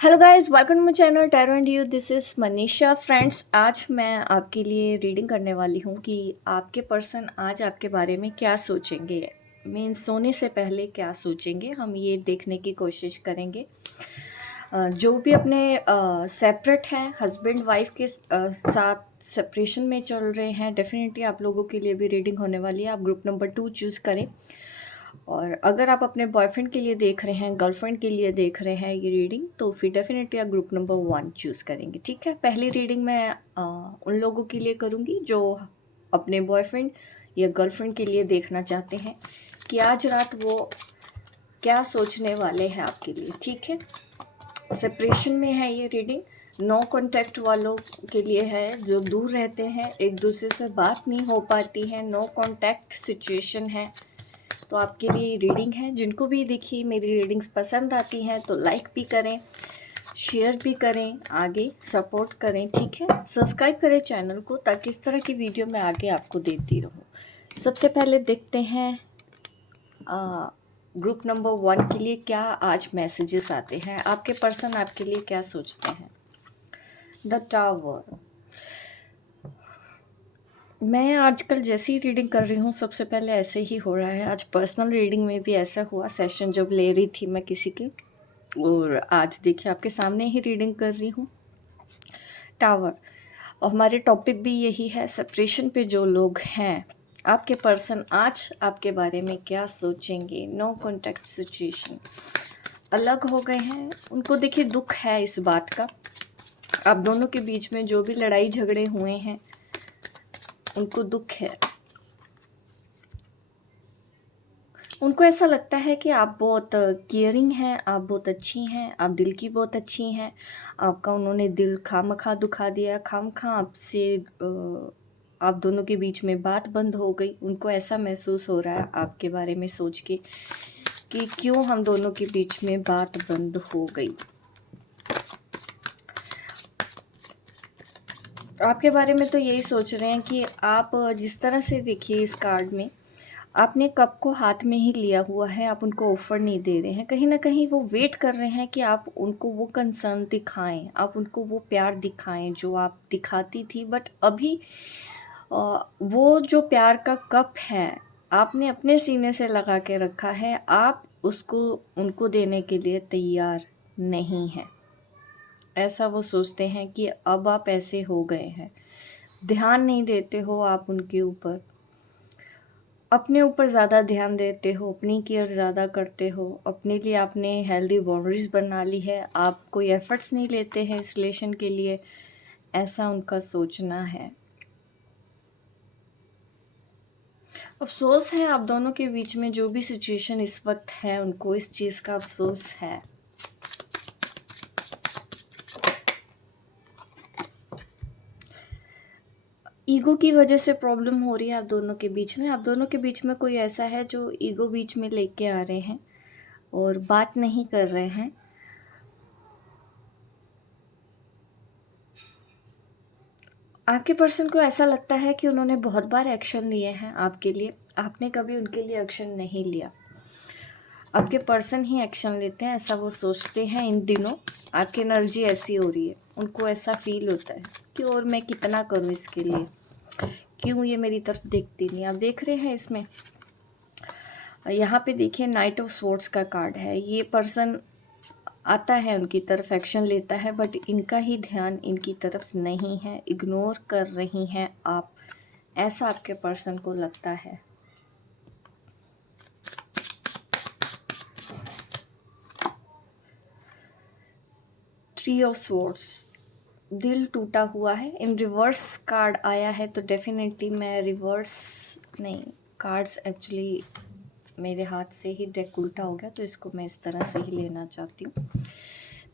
Hello guys, welcome to my channel tarot and you. This is Manisha. Friends, आज मैं आपके लिए रीडिंग करने वाली हूँ कि आपके पर्सन आज आपके बारे में क्या सोचेंगे। मीन्स सोने से पहले क्या सोचेंगे, हम ये देखने की कोशिश करेंगे। जो भी अपने सेपरेट हैं, हस्बैंड वाइफ के साथ सेपरेशन में चल रहे हैं, डेफिनेटली आप लोगों के लिए भी रीडिंग होने वाली है। आप ग्रुप नंबर 2 चूज़ करें। और अगर आप अपने बॉयफ्रेंड के लिए देख रहे हैं, गर्लफ्रेंड के लिए देख रहे हैं ये रीडिंग, तो फिर डेफिनेटली आप ग्रुप नंबर 1 चूज़ करेंगे। ठीक है, पहली रीडिंग मैं उन लोगों के लिए करूँगी जो अपने बॉयफ्रेंड या गर्लफ्रेंड के लिए देखना चाहते हैं कि आज रात वो क्या सोचने वाले हैं आपके लिए। ठीक है, सेपरेशन में है ये रीडिंग। नो कांटेक्ट वालों के लिए है, जो दूर रहते हैं, एक दूसरे से बात नहीं हो पाती है, नो कांटेक्ट सिचुएशन है, तो आपके लिए रीडिंग है। जिनको भी देखिए मेरी रीडिंग्स पसंद आती हैं तो लाइक भी करें, शेयर भी करें, आगे सपोर्ट करें। ठीक है, सब्सक्राइब करें चैनल को ताकि इस तरह की वीडियो मैं आगे आपको देती रहूँ। सबसे पहले देखते हैं ग्रुप नंबर 1 के लिए क्या आज मैसेजेस आते हैं, आपके पर्सन आपके लिए क्या सोचते हैं। The tower. मैं आजकल जैसी रीडिंग कर रही हूँ, सबसे पहले ऐसे ही हो रहा है। आज पर्सनल रीडिंग में भी ऐसा हुआ, सेशन जब ले रही थी मैं किसी की, और आज देखिए आपके सामने ही रीडिंग कर रही हूँ। टावर, और हमारे टॉपिक भी यही है, सेपरेशन पे जो लोग हैं, आपके पर्सन आज आपके बारे में क्या सोचेंगे। नो कॉन्टैक्ट सिचुएशन, अलग हो गए हैं, उनको देखिए दुख है इस बात का। आप दोनों के बीच में जो भी लड़ाई झगड़े हुए हैं, उनको दुख है। उनको ऐसा लगता है कि आप बहुत केयरिंग हैं, आप बहुत अच्छी हैं, आप दिल की बहुत अच्छी हैं। आपका उन्होंने दिल खामखा दुखा दिया, खामखा आपसे आप दोनों के बीच में बात बंद हो गई। उनको ऐसा महसूस हो रहा है आपके बारे में सोच के कि क्यों हम दोनों के बीच में बात बंद हो गई। आपके बारे में तो यही सोच रहे हैं कि आप जिस तरह से देखिए इस कार्ड में, आपने कप को हाथ में ही लिया हुआ है, आप उनको ऑफ़र नहीं दे रहे हैं। कहीं न कहीं वो वेट कर रहे हैं कि आप उनको वो कंसर्न दिखाएँ, आप उनको वो प्यार दिखाएँ जो आप दिखाती थी। बट अभी वो जो प्यार का कप है, आपने अपने सीने से लगा के रखा है, आप उसको उनको देने के लिए तैयार नहीं हैं। ऐसा वो सोचते हैं कि अब आप ऐसे हो गए हैं, ध्यान नहीं देते हो आप उनके ऊपर, अपने ऊपर ज़्यादा ध्यान देते हो, अपनी केयर ज़्यादा करते हो, अपने लिए आपने हेल्दी बाउंड्रीज़ बना ली है, आप कोई एफ़र्ट्स नहीं लेते हैं इस रिलेशन के लिए, ऐसा उनका सोचना है। अफ़सोस है आप दोनों के बीच में जो भी सिचुएशन इस वक्त है, उनको इस चीज़ का अफ़सोस है। ईगो की वजह से प्रॉब्लम हो रही है आप दोनों के बीच में। आप दोनों के बीच में कोई ऐसा है जो ईगो बीच में लेके आ रहे हैं और बात नहीं कर रहे हैं। आपके पर्सन को ऐसा लगता है कि उन्होंने बहुत बार एक्शन लिए हैं आपके लिए, आपने कभी उनके लिए एक्शन नहीं लिया। आपके पर्सन ही एक्शन लेते हैं, ऐसा वो सोचते हैं। इन दिनों आपकी एनर्जी ऐसी हो रही है, उनको ऐसा फील होता है कि और मैं कितना करूं इसके लिए, क्यों ये मेरी तरफ देखती नहीं। आप देख रहे हैं इसमें, यहाँ पे देखिए नाइट ऑफ स्वॉर्ड्स का कार्ड है। ये पर्सन आता है उनकी तरफ, एक्शन लेता है, बट इनका ही ध्यान इनकी तरफ नहीं है, इग्नोर कर रही हैं आप, ऐसा आपके पर्सन को लगता है। थ्री ऑफ स्वॉर्ड्स, दिल टूटा हुआ है। इन रिवर्स कार्ड आया है तो डेफिनेटली मैं रिवर्स नहीं, कार्ड्स एक्चुअली मेरे हाथ से ही डेक उल्टा हो गया, तो इसको मैं इस तरह से ही लेना चाहती हूँ।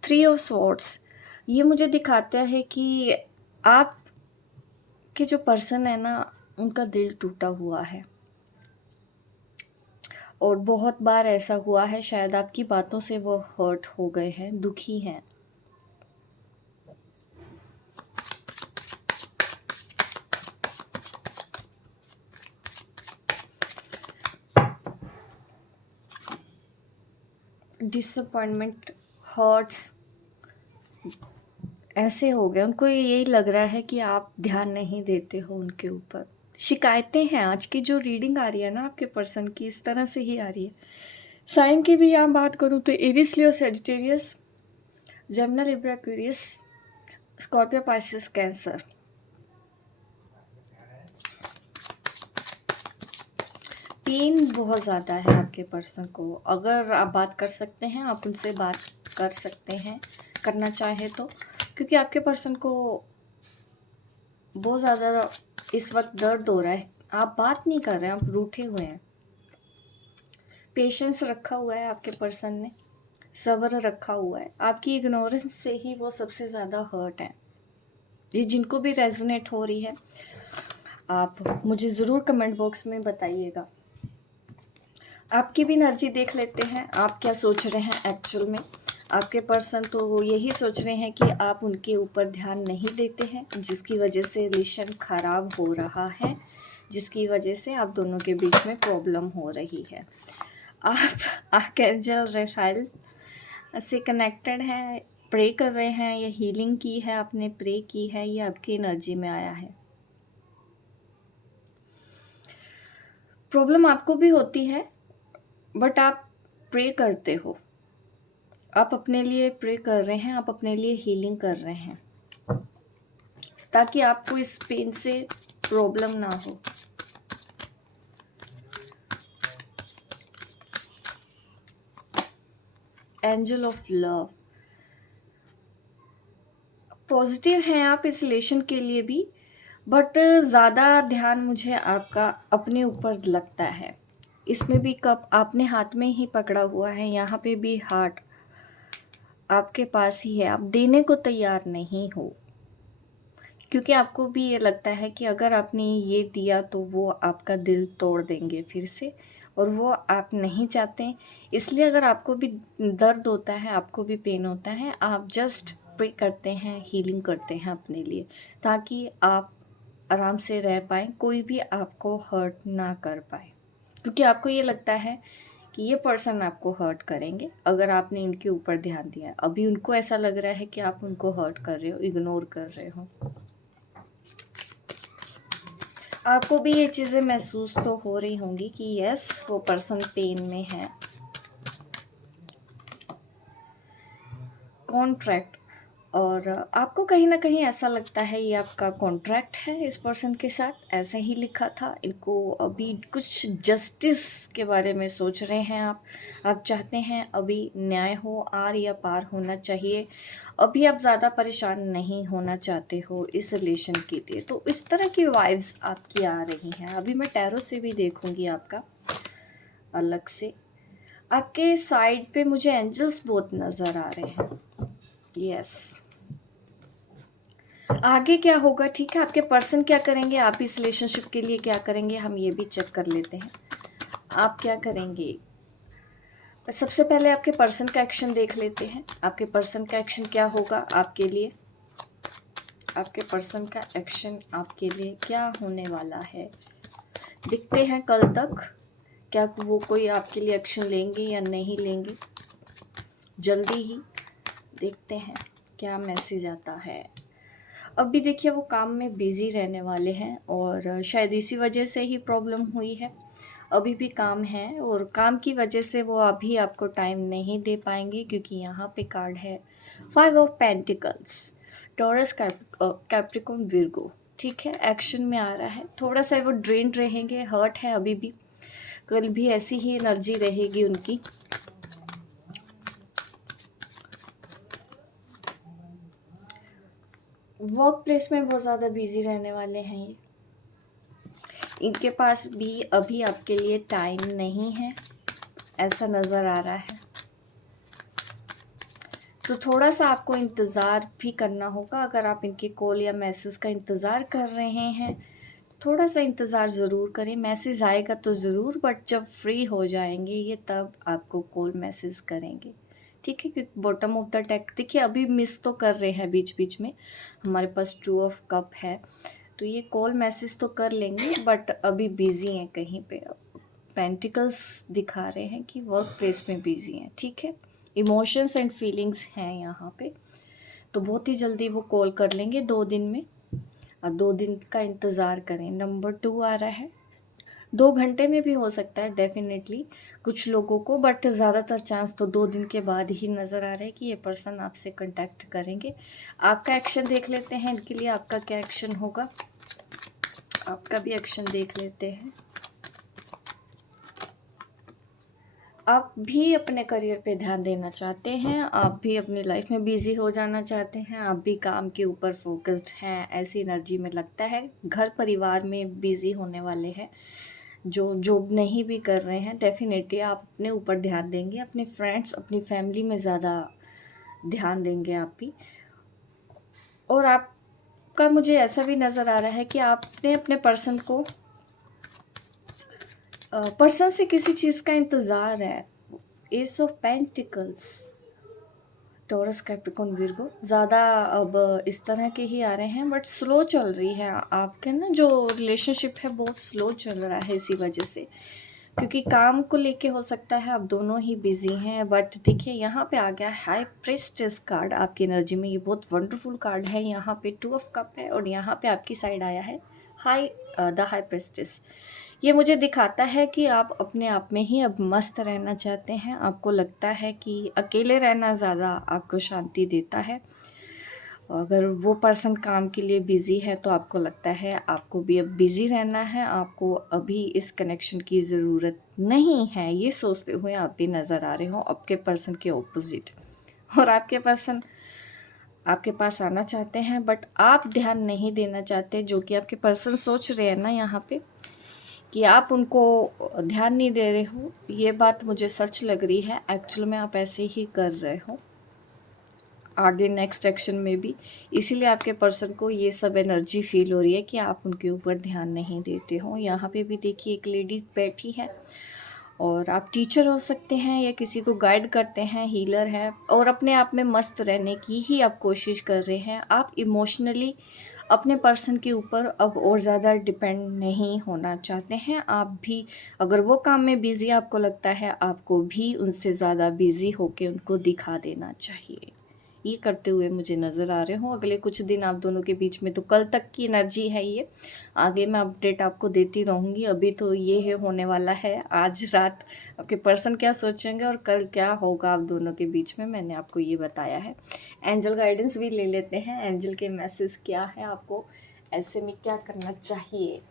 थ्री ऑफ स्वॉर्ड्स ये मुझे दिखाता है कि आप के जो पर्सन है ना, उनका दिल टूटा हुआ है, और बहुत बार ऐसा हुआ है, शायद आपकी बातों से वो हर्ट हो गए हैं, दुखी हैं। डिसअपॉइंटमेंट, हर्ट्स, ऐसे हो गए, उनको यही लग रहा है कि आप ध्यान नहीं देते हो उनके ऊपर। शिकायतें हैं, आज की जो रीडिंग आ रही है ना आपके पर्सन की, इस तरह से ही आ रही है। साइन की भी यहाँ बात करूँ तो Aries, Leo, Sagittarius, Gemini, Libra, Aquarius, Scorpio, Pisces, Cancer. Pain बहुत ज़्यादा है आपके पर्सन को। अगर आप बात कर सकते हैं, आप उनसे बात कर सकते हैं, करना चाहे तो, क्योंकि आपके पर्सन को बहुत ज़्यादा इस वक्त दर्द हो रहा है। आप बात नहीं कर रहे हैं, आप रूठे हुए हैं। पेशेंस रखा हुआ है आपके पर्सन ने, सब्र रखा हुआ है। आपकी इग्नोरेंस से ही वो सबसे ज़्यादा हर्ट है। ये जिनको भी रेजोनेट हो रही है, आप मुझे ज़रूर कमेंट बॉक्स में बताइएगा। आपकी भी एनर्जी देख लेते हैं, आप क्या सोच रहे हैं एक्चुअल में। आपके पर्सन तो यही सोच रहे हैं कि आप उनके ऊपर ध्यान नहीं देते हैं, जिसकी वजह से रिलेशन ख़राब हो रहा है, जिसकी वजह से आप दोनों के बीच में प्रॉब्लम हो रही है। आप आर्कएंजल राफेल से कनेक्टेड हैं, प्रे कर रहे हैं, या हीलिंग की है आपने, प्रे की है, ये आपकी एनर्जी में आया है। प्रॉब्लम आपको भी होती है, बट आप प्रे करते हो। आप अपने लिए प्रे कर रहे हैं, आप अपने लिए हीलिंग कर रहे हैं, ताकि आपको इस पेन से प्रॉब्लम ना हो। एंजल ऑफ लव, पॉजिटिव हैं आप इस रिलेशन के लिए भी, बट ज़्यादा ध्यान मुझे आपका अपने ऊपर लगता है। इसमें भी कप आपने हाथ में ही पकड़ा हुआ है, यहाँ पे भी हार्ट आपके पास ही है। आप देने को तैयार नहीं हो, क्योंकि आपको भी ये लगता है कि अगर आपने ये दिया तो वो आपका दिल तोड़ देंगे फिर से, और वो आप नहीं चाहते। इसलिए अगर आपको भी दर्द होता है, आपको भी पेन होता है, आप जस्ट प्रे करते हैं, हीलिंग करते हैं अपने लिए, ताकि आप आराम से रह पाएँ, कोई भी आपको हर्ट ना कर पाए। क्योंकि आपको ये लगता है कि ये पर्सन आपको हर्ट करेंगे अगर आपने इनके ऊपर ध्यान दिया है। अभी उनको ऐसा लग रहा है कि आप उनको हर्ट कर रहे हो, इग्नोर कर रहे हो। आपको भी ये चीज़ें महसूस तो हो रही होंगी कि यस, वो पर्सन पेन में है। कॉन्ट्रैक्ट, और आपको कहीं ना कहीं ऐसा लगता है ये आपका कॉन्ट्रैक्ट है इस पर्सन के साथ, ऐसा ही लिखा था। इनको अभी कुछ जस्टिस के बारे में सोच रहे हैं आप चाहते हैं अभी न्याय हो, आर या पार होना चाहिए। अभी आप ज़्यादा परेशान नहीं होना चाहते हो इस रिलेशन के लिए, तो इस तरह की वाइब्स आपकी आ रही हैं। अभी मैं टैरो से भी देखूंगी आपका अलग से। आपके साइड पे मुझे एंजल्स बहुत नज़र आ रहे हैं। यस, आगे क्या होगा, ठीक है, आपके पर्सन क्या करेंगे, आप इस रिलेशनशिप के लिए क्या करेंगे, हम ये भी चेक कर लेते हैं। आप क्या करेंगे, सबसे पहले आपके पर्सन का एक्शन देख लेते हैं। आपके पर्सन का एक्शन क्या होगा आपके लिए, आपके पर्सन का एक्शन आपके लिए क्या होने वाला है। देखते हैं कल तक क्या वो कोई आपके लिए एक्शन लेंगे या नहीं लेंगे। जल्दी ही देखते हैं क्या मैसेज आता है। अभी देखिए वो काम में बिज़ी रहने वाले हैं, और शायद इसी वजह से ही प्रॉब्लम हुई है। अभी भी काम है, और काम की वजह से वो अभी आपको टाइम नहीं दे पाएंगे, क्योंकि यहाँ पे कार्ड है 5 of pentacles, taurus, Capricorn, Virgo. ठीक है, एक्शन में आ रहा है। थोड़ा सा वो ड्रेन्ड रहेंगे, हर्ट है अभी भी, कल भी ऐसी ही एनर्जी रहेगी उनकी। वर्क प्लेस में बहुत ज़्यादा बिजी रहने वाले हैं ये। इनके पास भी अभी आपके लिए टाइम नहीं है, ऐसा नज़र आ रहा है। तो थोड़ा सा आपको इंतज़ार भी करना होगा। अगर आप इनके कॉल या मैसेज का इंतज़ार कर रहे हैं, थोड़ा सा इंतज़ार ज़रूर करें। मैसेज आएगा तो ज़रूर, बट जब फ्री हो जाएंगे ये, तब आपको कॉल मैसेज करेंगे। ठीक है, क्योंकि बॉटम ऑफ द डेक देखिए अभी मिस तो कर रहे हैं बीच बीच में। हमारे पास 2 ऑफ कप है, तो ये कॉल मैसेज तो कर लेंगे, बट अभी बिज़ी हैं कहीं पे। पेंटिकल्स दिखा रहे हैं कि वर्क प्लेस में बिज़ी हैं। ठीक है, इमोशंस एंड फीलिंग्स हैं यहाँ पे, तो बहुत ही जल्दी वो कॉल कर लेंगे 2 दिन में। 2 दिन का इंतज़ार करें। नंबर 2 आ रहा है, 2 घंटे में भी हो सकता है डेफ़िनेटली कुछ लोगों को, बट ज़्यादातर चांस तो 2 दिन के बाद ही नज़र आ रहा है कि ये पर्सन आपसे कॉन्टैक्ट करेंगे। आपका एक्शन देख लेते हैं इनके लिए, आपका क्या एक्शन होगा। आपका भी एक्शन देख लेते हैं। आप भी अपने करियर पे ध्यान देना चाहते हैं, आप भी अपनी लाइफ में बिज़ी हो जाना चाहते हैं, आप भी काम के ऊपर फोकस्ड हैं, ऐसी एनर्जी में लगता है। घर परिवार में बिज़ी होने वाले हैं, जो जॉब नहीं भी कर रहे हैं, डेफ़िनेटली आप अपने ऊपर ध्यान देंगे, अपने फ्रेंड्स, अपनी फैमिली में ज़्यादा ध्यान देंगे आप भी। और आपका मुझे ऐसा भी नज़र आ रहा है कि आपने अपने पर्सन से किसी चीज़ का इंतज़ार है। S of pentacles, taurus, Capricorn, Virgo, ज़्यादा अब इस तरह के ही आ रहे हैं, बट स्लो चल रही है आपके ना जो रिलेशनशिप है, बहुत स्लो चल रहा है इसी वजह से, क्योंकि काम को लेके हो सकता है आप दोनों ही बिजी हैं। बट देखिए यहाँ पे आ गया हाई प्रिस्टेस कार्ड आपकी एनर्जी में, ये बहुत वंडरफुल कार्ड है। यहाँ पे 2 ऑफ कप है और यहाँ पे आपकी साइड आया है द हाई प्रिस्टेस। ये मुझे दिखाता है कि आप अपने आप में ही अब मस्त रहना चाहते हैं। आपको लगता है कि अकेले रहना ज़्यादा आपको शांति देता है। अगर वो पर्सन काम के लिए बिज़ी है तो आपको लगता है आपको भी अब बिज़ी रहना है, आपको अभी इस कनेक्शन की ज़रूरत नहीं है, ये सोचते हुए आप भी नज़र आ रहे हो आपके पर्सन के ऑपोजिट। और आपके पर्सन आपके पास आना चाहते हैं, बट आप ध्यान नहीं देना चाहते, जो कि आपके पर्सन सोच रहे हैं ना यहाँ पे कि आप उनको ध्यान नहीं दे रहे हो। ये बात मुझे सच लग रही है, एक्चुअल में आप ऐसे ही कर रहे हो आगे नेक्स्ट एक्शन में भी। इसीलिए आपके पर्सन को ये सब एनर्जी फील हो रही है कि आप उनके ऊपर ध्यान नहीं देते हो। यहाँ पे भी देखिए एक लेडीज़ बैठी है, और आप टीचर हो सकते हैं या किसी को गाइड करते हैं, हीलर है, और अपने आप में मस्त रहने की ही आप कोशिश कर रहे हैं। आप इमोशनली अपने पर्सन के ऊपर अब और ज़्यादा डिपेंड नहीं होना चाहते हैं। आप भी अगर वो काम में बिज़ी आपको लगता है, आपको भी उनसे ज़्यादा बिज़ी होके उनको दिखा देना चाहिए। ये करते हुए मुझे नज़र आ रहे हो अगले कुछ दिन आप दोनों के बीच में। तो कल तक की एनर्जी है ये, आगे मैं अपडेट आपको देती रहूँगी। अभी तो ये है होने वाला है, आज रात आपके पर्सन क्या सोचेंगे और कल क्या होगा आप दोनों के बीच में, मैंने आपको ये बताया है। एंजल गाइडेंस भी ले लेते हैं, एंजल के मैसेज क्या है, आपको ऐसे में क्या करना चाहिए।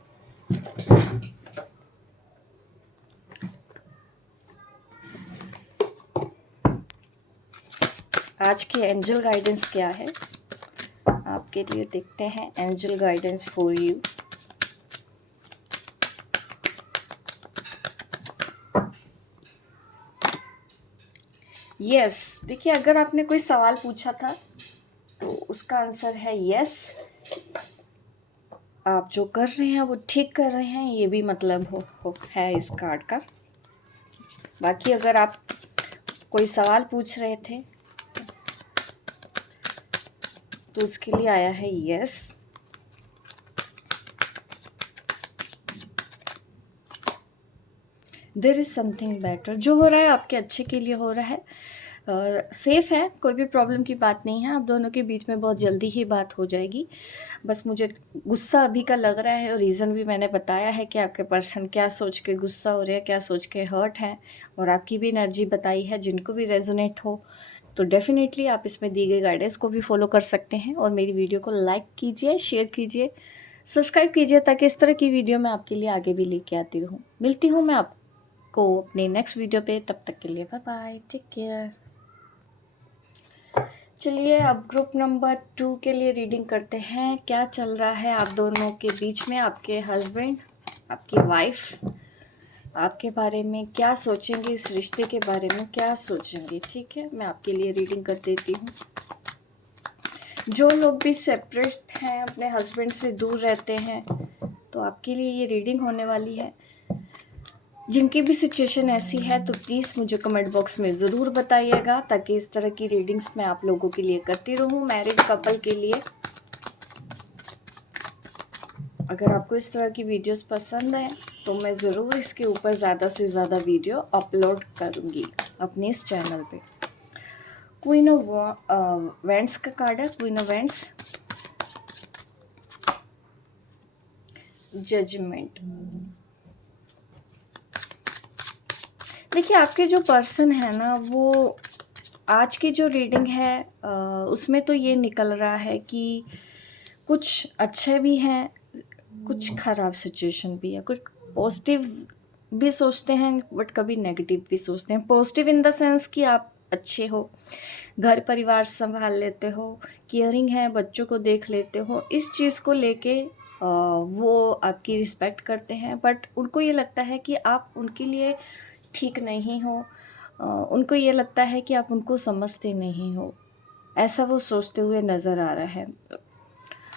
आज के एंजल गाइडेंस क्या है आपके लिए, देखते हैं angel guidance for you. Yes, देखिए अगर आपने कोई सवाल पूछा था तो उसका आंसर है यस। आप जो कर रहे हैं वो ठीक कर रहे हैं, ये भी मतलब है इस कार्ड का। बाकी अगर आप कोई सवाल पूछ रहे थे तो उसके लिए आया है yes. There is something better, जो हो रहा है आपके अच्छे के लिए हो रहा है, सेफ़ है, कोई भी प्रॉब्लम की बात नहीं है। आप दोनों के बीच में बहुत जल्दी ही बात हो जाएगी। बस मुझे गुस्सा अभी का लग रहा है, और रीज़न भी मैंने बताया है कि आपके पर्सन क्या सोच के गुस्सा हो रहे हैं, क्या सोच के हर्ट हैं, और आपकी भी एनर्जी बताई है। जिनको भी रेजोनेट हो तो डेफ़िनेटली आप इसमें दी गई गाइडेंस को भी फॉलो कर सकते हैं। और मेरी वीडियो को लाइक कीजिए, शेयर कीजिए, सब्सक्राइब कीजिए, ताकि इस तरह की वीडियो मैं आपके लिए आगे भी लेके आती रहूँ। मिलती हूँ मैं आपको अपने नेक्स्ट वीडियो पे, तब तक के लिए बाय बाय, टेक केयर। चलिए अब ग्रुप नंबर 2 के लिए रीडिंग करते हैं। क्या चल रहा है आप दोनों के बीच में, आपके हस्बैंड, आपकी वाइफ आपके बारे में क्या सोचेंगे, इस रिश्ते के बारे में क्या सोचेंगे। ठीक है, मैं आपके लिए रीडिंग कर देती हूँ। जो लोग भी सेपरेट हैं, अपने हस्बैंड से दूर रहते हैं, तो आपके लिए ये रीडिंग होने वाली है। जिनकी भी सिचुएशन ऐसी है तो प्लीज़ मुझे कमेंट बॉक्स में ज़रूर बताइएगा, ताकि इस तरह की रीडिंग्स मैं आप लोगों के लिए करती रहूँ, मैरिड कपल के लिए। अगर आपको इस तरह की वीडियोस पसंद है तो मैं ज़रूर इसके ऊपर ज़्यादा से ज़्यादा वीडियो अपलोड करूँगी अपने इस चैनल पे। क्वीन ऑफ वेंट्स का कार्ड है, क्वीन ऑफ वेंट्स, जजमेंट। देखिए आपके जो पर्सन है ना, वो आज की जो रीडिंग है उसमें तो ये निकल रहा है कि कुछ अच्छे भी हैं, कुछ ख़राब सिचुएशन भी है, कुछ पॉजिटिव भी सोचते हैं बट कभी नेगेटिव भी सोचते हैं। पॉजिटिव इन द सेंस कि आप अच्छे हो, घर परिवार संभाल लेते हो, केयरिंग है, बच्चों को देख लेते हो, इस चीज़ को लेके वो आपकी रिस्पेक्ट करते हैं। बट उनको ये लगता है कि आप उनके लिए ठीक नहीं हो, उनको ये लगता है कि आप उनको समझते नहीं हो, ऐसा वो सोचते हुए नज़र आ रहा है।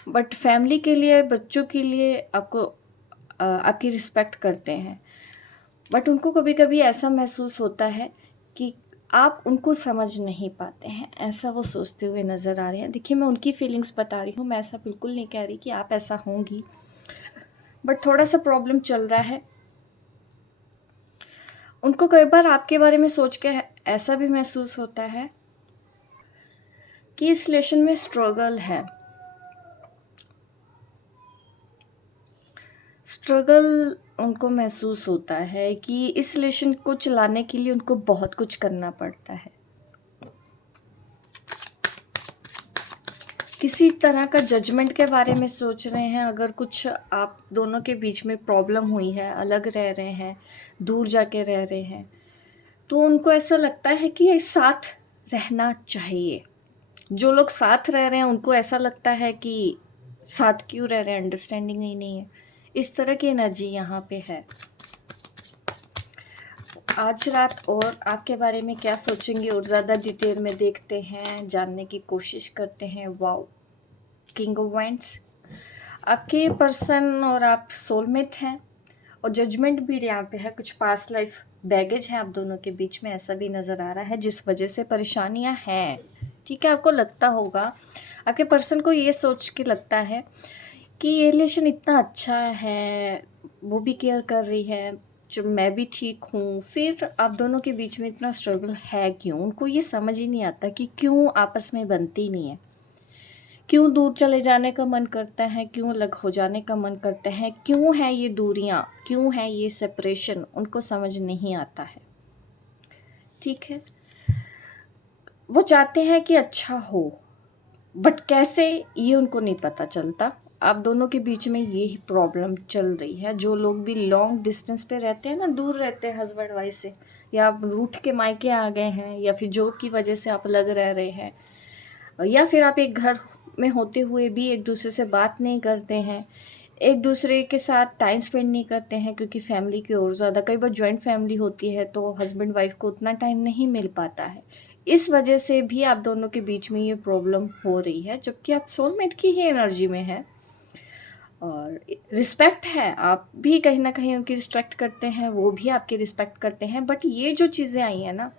बट फैमिली के लिए, बच्चों के लिए आपको आपकी रिस्पेक्ट करते हैं। बट उनको कभी कभी ऐसा महसूस होता है कि आप उनको समझ नहीं पाते हैं, ऐसा वो सोचते हुए नज़र आ रहे हैं। देखिए मैं उनकी फीलिंग्स बता रही हूँ, मैं ऐसा बिल्कुल नहीं कह रही कि आप ऐसा होंगी, बट थोड़ा सा प्रॉब्लम चल रहा है। उनको कई बार आपके बारे में सोच के ऐसा भी महसूस होता है कि इस रिलेशन में स्ट्रगल है। स्ट्रगल उनको महसूस होता है कि इस रिलेशन को चलाने के लिए उनको बहुत कुछ करना पड़ता है। किसी तरह का जजमेंट के बारे में सोच रहे हैं। अगर कुछ आप दोनों के बीच में प्रॉब्लम हुई है, अलग रह रहे हैं, दूर जाके रह रहे हैं, तो उनको ऐसा लगता है कि ये साथ रहना चाहिए। जो लोग साथ रह रहे हैं उनको ऐसा लगता है कि साथ क्यों रह रहे हैं, अंडरस्टैंडिंग ही नहीं है। इस तरह की एनर्जी यहाँ पे है। आज रात और आपके बारे में क्या सोचेंगे और ज़्यादा डिटेल में देखते हैं, जानने की कोशिश करते हैं। वाओ, किंग ऑफ वांड्स, आपके पर्सन और आप सोलमेट हैं और जजमेंट भी यहाँ पे है। कुछ पास्ट लाइफ बैगेज है आप दोनों के बीच में, ऐसा भी नज़र आ रहा है, जिस वजह से परेशानियाँ हैं। ठीक है, आपको लगता होगा, आपके पर्सन को ये सोच के लगता है कि ये रिलेशन इतना अच्छा है, वो भी केयर कर रही है, जो मैं भी ठीक हूँ, फिर आप दोनों के बीच में इतना स्ट्रगल है क्यों? उनको ये समझ ही नहीं आता कि क्यों आपस में बनती नहीं है, क्यों दूर चले जाने का मन करता है, क्यों अलग हो जाने का मन करता है, क्यों है ये दूरियां, क्यों है ये सेपरेशन, उनको समझ नहीं आता है। ठीक है, वो चाहते हैं कि अच्छा हो, बट कैसे ये उनको नहीं पता चलता। आप दोनों के बीच में यही प्रॉब्लम चल रही है। जो लोग भी लॉन्ग डिस्टेंस पे रहते हैं ना, दूर रहते हैं हस्बैंड वाइफ से, या आप रूठ के मायके आ गए हैं, या फिर जॉब की वजह से आप अलग रह रहे हैं, या फिर आप एक घर में होते हुए भी एक दूसरे से बात नहीं करते हैं, एक दूसरे के साथ टाइम स्पेंड नहीं करते हैं, क्योंकि फैमिली की और ज़्यादा, कई बार जॉइंट फैमिली होती है तो हस्बैंड वाइफ को उतना टाइम नहीं मिल पाता है। इस वजह से भी आप दोनों के बीच में ये प्रॉब्लम हो रही है, जबकि आप सोलमेट की ही एनर्जी में है और रिस्पेक्ट है। आप भी कहीं ना कहीं उनकी रिस्पेक्ट करते हैं, वो भी आपकी रिस्पेक्ट करते हैं। बट ये जो चीज़ें आई हैं ना,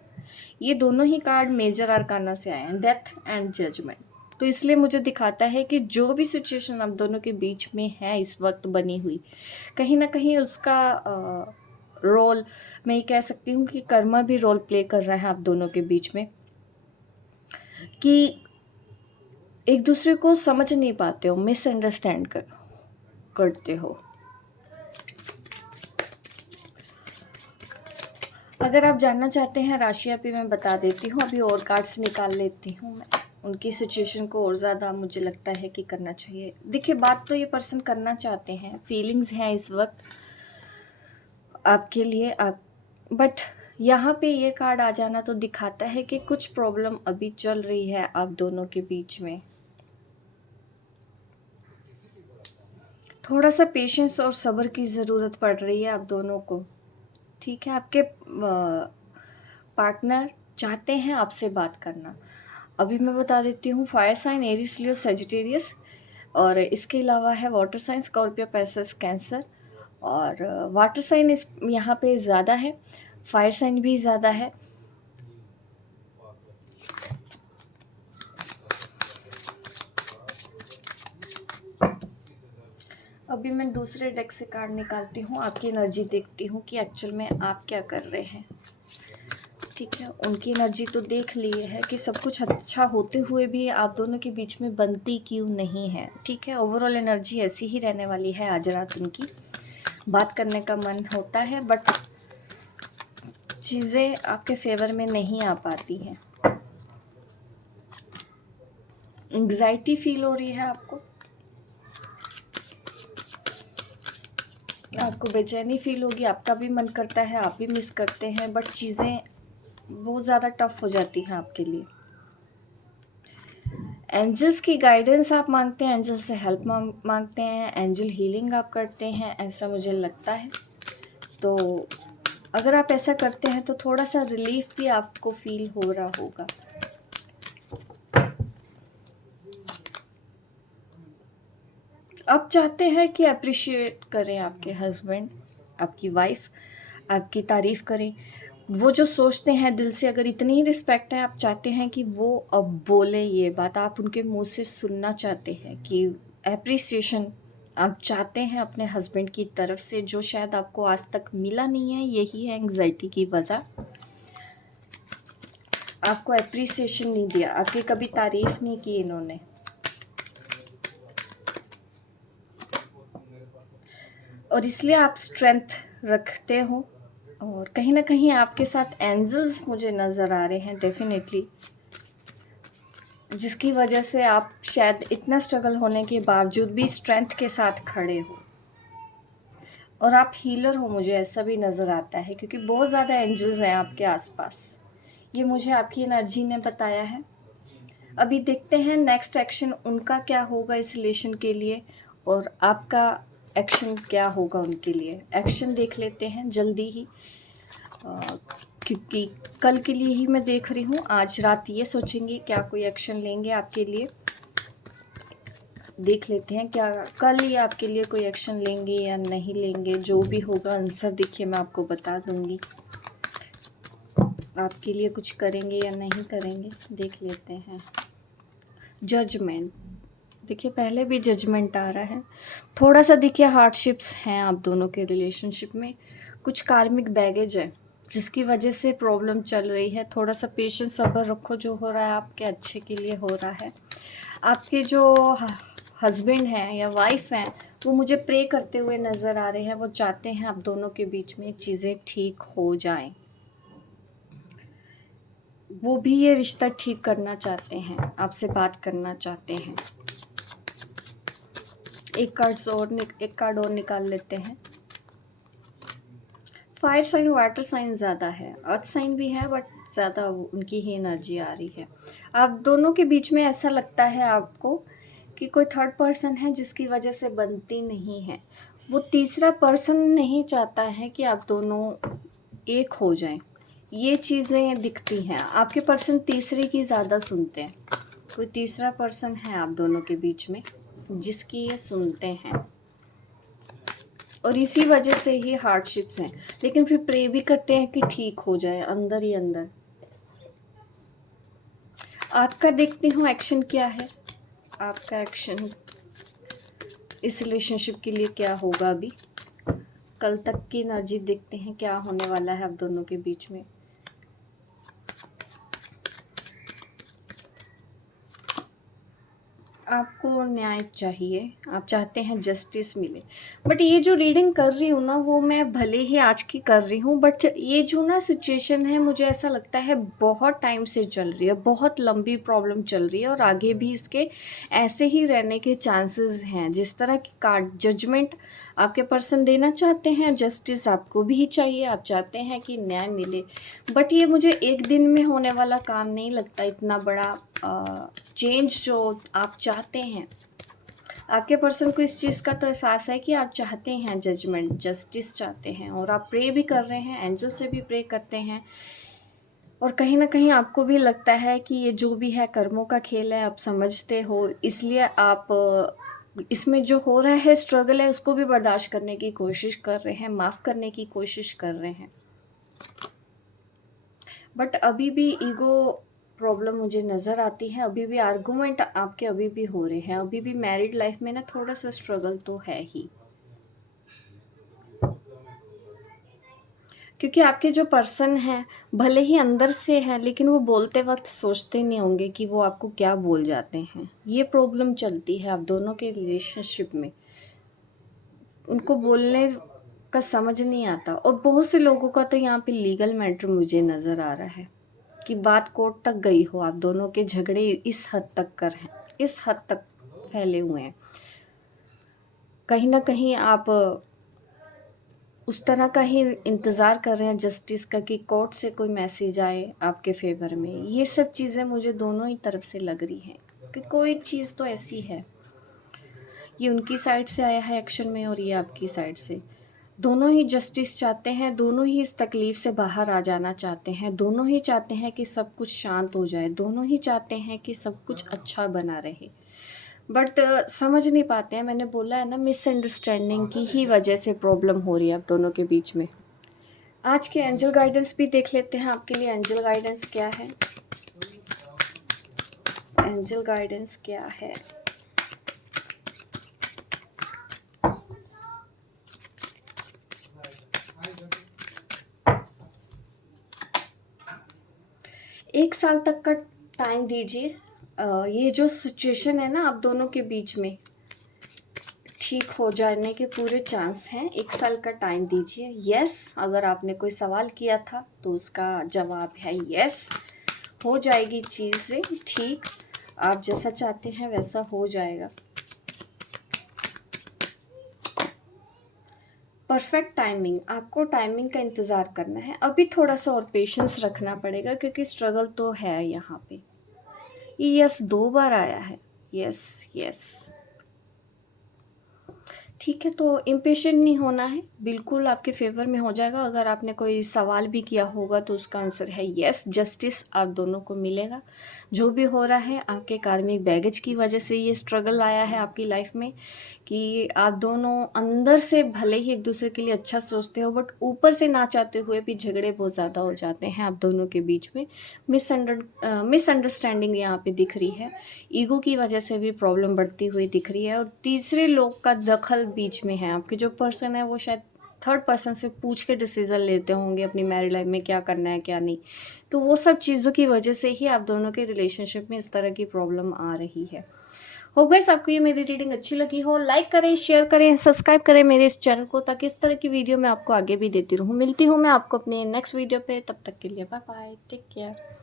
ये दोनों ही कार्ड मेजर आर्काना से आए हैं, डेथ एंड जजमेंट। तो इसलिए मुझे दिखाता है कि जो भी सिचुएशन आप दोनों के बीच में है इस वक्त बनी हुई, कहीं ना कहीं उसका रोल, मैं ये कह सकती हूँ कि कर्मा भी रोल प्ले कर रहा है आप दोनों के बीच में, कि एक दूसरे को समझ नहीं पाते हो, मिसअंडरस्टैंड करते हो। अगर आप जानना चाहते हैं राशियाँ भी मैं बता देती हूँ, अभी और कार्ड्स निकाल लेती हूँ मैं। उनकी सिचुएशन को और ज़्यादा मुझे लगता है कि करना चाहिए। देखिए बात तो ये पर्सन करना चाहते हैं, फीलिंग्स हैं इस वक्त आपके लिए, आप, बट यहाँ पे ये कार्ड आ जाना तो दिखाता है कि कुछ प्रॉब्लम अभी चल रही है आप दोनों के बीच में। थोड़ा सा पेशेंस और सब्र की ज़रूरत पड़ रही है आप दोनों को। ठीक है, आपके पार्टनर चाहते हैं आपसे बात करना। अभी मैं बता देती हूँ, फायर साइन एरीज, लियो, सेजिटेरियस, और इसके अलावा है वाटर साइन स्कॉर्पियो, पैसेस, कैंसर, और वाटर साइन इस यहाँ पे ज़्यादा है, फायर साइन भी ज़्यादा है। अभी मैं दूसरे डेक से कार्ड निकालती हूँ, आपकी एनर्जी देखती हूँ कि एक्चुअल में आप क्या कर रहे हैं। ठीक है, उनकी एनर्जी तो देख ली है कि सब कुछ अच्छा होते हुए भी आप दोनों के बीच में बनती क्यों नहीं है। ठीक है, ओवरऑल एनर्जी ऐसी ही रहने वाली है आज रात उनकी। बात करने का मन होता है बट चीज़ें आपके फेवर में नहीं आ पाती हैं। एंग्जाइटी फील हो रही है आपको, आपको बेचैनी फील होगी, आपका भी मन करता है, आप भी मिस करते हैं, बट चीज़ें बहुत ज़्यादा टफ हो जाती हैं आपके लिए। एंजल्स की गाइडेंस आप मांगते हैं, एंजल से हेल्प मांगते हैं, एंजल हीलिंग आप करते हैं, ऐसा मुझे लगता है। तो अगर आप ऐसा करते हैं तो थोड़ा सा रिलीफ भी आपको फील हो रहा होगा। आप चाहते हैं कि अप्रिशिएट करें आपके हस्बैंड, आपकी वाइफ आपकी तारीफ़ करें। वो जो सोचते हैं दिल से, अगर इतनी ही रिस्पेक्ट है, आप चाहते हैं कि वो अब बोले ये बात, आप उनके मुंह से सुनना चाहते हैं कि एप्रिसिएशन आप चाहते हैं अपने हस्बैंड की तरफ से, जो शायद आपको आज तक मिला नहीं है। यही है एंग्जाइटी की वजह। आपको एप्रिसिएशन नहीं दिया, आपकी कभी तारीफ़ नहीं की इन्होंने। और इसलिए आप स्ट्रेंथ रखते हो, और कहीं ना कहीं आपके साथ एंजल्स मुझे नज़र आ रहे हैं डेफिनेटली, जिसकी वजह से आप शायद इतना स्ट्रगल होने के बावजूद भी स्ट्रेंथ के साथ खड़े हो। और आप हीलर हो, मुझे ऐसा भी नज़र आता है, क्योंकि बहुत ज़्यादा एंजल्स हैं आपके आसपास। ये मुझे आपकी एनर्जी ने बताया है। अभी देखते हैं नेक्स्ट एक्शन उनका क्या होगा इस रिलेशन के लिए, और आपका एक्शन क्या होगा उनके लिए। एक्शन देख लेते हैं जल्दी ही, क्योंकि कल के लिए ही मैं देख रही हूँ। आज रात ये सोचेंगे क्या कोई एक्शन लेंगे आपके लिए। देख लेते हैं क्या कल ही आपके लिए कोई एक्शन लेंगे या नहीं लेंगे। जो भी होगा आंसर देखिए मैं आपको बता दूंगी। आपके लिए कुछ करेंगे या नहीं करेंगे, देख लेते हैं। जजमेंट, देखिए पहले भी जजमेंट आ रहा है। थोड़ा सा देखिए हार्डशिप्स हैं आप दोनों के रिलेशनशिप में, कुछ कार्मिक बैगेज है जिसकी वजह से प्रॉब्लम चल रही है। थोड़ा सा पेशेंस सब्र रखो, जो हो रहा है आपके अच्छे के लिए हो रहा है। आपके जो हस्बैंड हैं या वाइफ हैं वो मुझे प्रे करते हुए नज़र आ रहे हैं। वो चाहते हैं आप दोनों के बीच में चीज़ें ठीक हो जाएं। वो भी ये रिश्ता ठीक करना चाहते हैं, आपसे बात करना चाहते हैं। एक कार्ड और निकाल लेते हैं। फायर साइन, वाटर साइन ज़्यादा है, अर्थ साइन भी है बट ज़्यादा उनकी ही एनर्जी आ रही है। आप दोनों के बीच में ऐसा लगता है आपको कि कोई थर्ड पर्सन है जिसकी वजह से बनती नहीं है। वो तीसरा पर्सन नहीं चाहता है कि आप दोनों एक हो जाएं। ये चीज़ें दिखती हैं। आपके पर्सन तीसरे की ज़्यादा सुनते हैं। कोई तीसरा पर्सन है आप दोनों के बीच में जिसकी ये सुनते हैं, और इसी वजह से ही हार्डशिप्स हैं। लेकिन फिर प्रे भी करते हैं कि ठीक हो जाए अंदर ही अंदर। आपका देखती हूँ एक्शन क्या है। आपका एक्शन इस रिलेशनशिप के लिए क्या होगा। अभी कल तक की एनर्जी देखते हैं क्या होने वाला है आप दोनों के बीच में। आपको न्याय चाहिए, आप चाहते हैं जस्टिस मिले। बट ये जो रीडिंग कर रही हूँ ना, वो मैं भले ही आज की कर रही हूँ, बट ये जो ना सिचुएशन है मुझे ऐसा लगता है बहुत टाइम से चल रही है, बहुत लंबी प्रॉब्लम चल रही है, और आगे भी इसके ऐसे ही रहने के चांसेस हैं। जिस तरह की कार्ड जजमेंट आपके पर्सन देना चाहते हैं, जस्टिस आपको भी चाहिए, आप चाहते हैं कि न्याय मिले। बट ये मुझे एक दिन में होने वाला काम नहीं लगता। इतना बड़ा चेंज जो आप चाहते हैं, आपके पर्सन को इस चीज़ का तो एहसास है कि आप चाहते हैं जजमेंट, जस्टिस चाहते हैं, और आप प्रे भी कर रहे हैं, एंजल से भी प्रे करते हैं। और कहीं ना कहीं आपको भी लगता है कि ये जो भी है कर्मों का खेल है, आप समझते हो। इसलिए आप इसमें जो हो रहा है स्ट्रगल है उसको भी बर्दाश्त करने की कोशिश कर रहे हैं, माफ़ करने की कोशिश कर रहे हैं। बट अभी भी ईगो प्रॉब्लम मुझे नज़र आती है। अभी भी आर्गूमेंट आपके अभी भी हो रहे हैं। अभी भी मैरिड लाइफ में ना थोड़ा सा स्ट्रगल तो है ही। क्योंकि आपके जो पर्सन हैं भले ही अंदर से हैं, लेकिन वो बोलते वक्त सोचते नहीं होंगे कि वो आपको क्या बोल जाते हैं। ये प्रॉब्लम चलती है आप दोनों के रिलेशनशिप में। उनको बोलने का समझ नहीं आता, और बहुत से लोगों का तो यहाँ पे लीगल मैटर मुझे नज़र आ रहा है कि बात कोर्ट तक गई हो, आप दोनों के झगड़े इस हद तक कर हैं, इस हद तक फैले हुए हैं। कहीं ना कहीं आप उस तरह का ही इंतज़ार कर रहे हैं जस्टिस का कि कोर्ट से कोई मैसेज आए आपके फेवर में। ये सब चीज़ें मुझे दोनों ही तरफ से लग रही हैं कि कोई चीज़ तो ऐसी है, ये उनकी साइड से आया है एक्शन में और ये आपकी साइड से। दोनों ही जस्टिस चाहते हैं, दोनों ही इस तकलीफ़ से बाहर आ जाना चाहते हैं, दोनों ही चाहते हैं कि सब कुछ शांत हो जाए, दोनों ही चाहते हैं कि सब कुछ अच्छा बना रहे। बट समझ नहीं पाते हैं। मैंने बोला है ना, मिसअंडरस्टैंडिंग की ही वजह से प्रॉब्लम हो रही है आप दोनों के बीच में। आज के एंजल गाइडेंस भी देख लेते हैं, आपके लिए एंजल गाइडेंस क्या है। एंजल गाइडेंस क्या है। एक साल तक का टाइम दीजिए। ये जो सिचुएशन है ना आप दोनों के बीच में, ठीक हो जाने के पूरे चांस हैं। एक साल का टाइम दीजिए। यस, अगर आपने कोई सवाल किया था तो उसका जवाब है यस, हो जाएगी चीज़ें ठीक। आप जैसा चाहते हैं वैसा हो जाएगा। परफेक्ट टाइमिंग, आपको टाइमिंग का इंतज़ार करना है। अभी थोड़ा सा और पेशेंस रखना पड़ेगा क्योंकि स्ट्रगल तो है यहाँ पे। ये यस 2 बार आया है। यस यस, ठीक है, तो इम्पेशेंट नहीं होना है, बिल्कुल आपके फेवर में हो जाएगा। अगर आपने कोई सवाल भी किया होगा तो उसका आंसर है यस, जस्टिस आप दोनों को मिलेगा। जो भी हो रहा है आपके कार्मिक बैगेज की वजह से ये स्ट्रगल आया है आपकी लाइफ में, कि आप दोनों अंदर से भले ही एक दूसरे के लिए अच्छा सोचते हो, बट ऊपर से ना चाहते हुए भी झगड़े बहुत ज़्यादा हो जाते हैं आप दोनों के बीच में। मिसअंडरस्टैंडिंग यहाँ पे दिख रही है। ईगो की वजह से भी प्रॉब्लम बढ़ती हुई दिख रही है, और तीसरे लोग का दखल बीच में है। आपके जो पर्सन है वो शायद थर्ड पर्सन से पूछ के डिसीज़न लेते होंगे अपनी मैरिड लाइफ में क्या करना है क्या नहीं। तो वो सब चीज़ों की वजह से ही आप दोनों के रिलेशनशिप में इस तरह की प्रॉब्लम आ रही है। हो गाइस, आपको ये मेरी रीडिंग अच्छी लगी हो, लाइक करें, शेयर करें, सब्सक्राइब करें मेरे इस चैनल को, ताकि इस तरह की वीडियो मैं आपको आगे भी देती रहूँ। मिलती हूँ मैं आपको अपने नेक्स्ट वीडियो पे, तब तक के लिए बाय बाय, टेक केयर।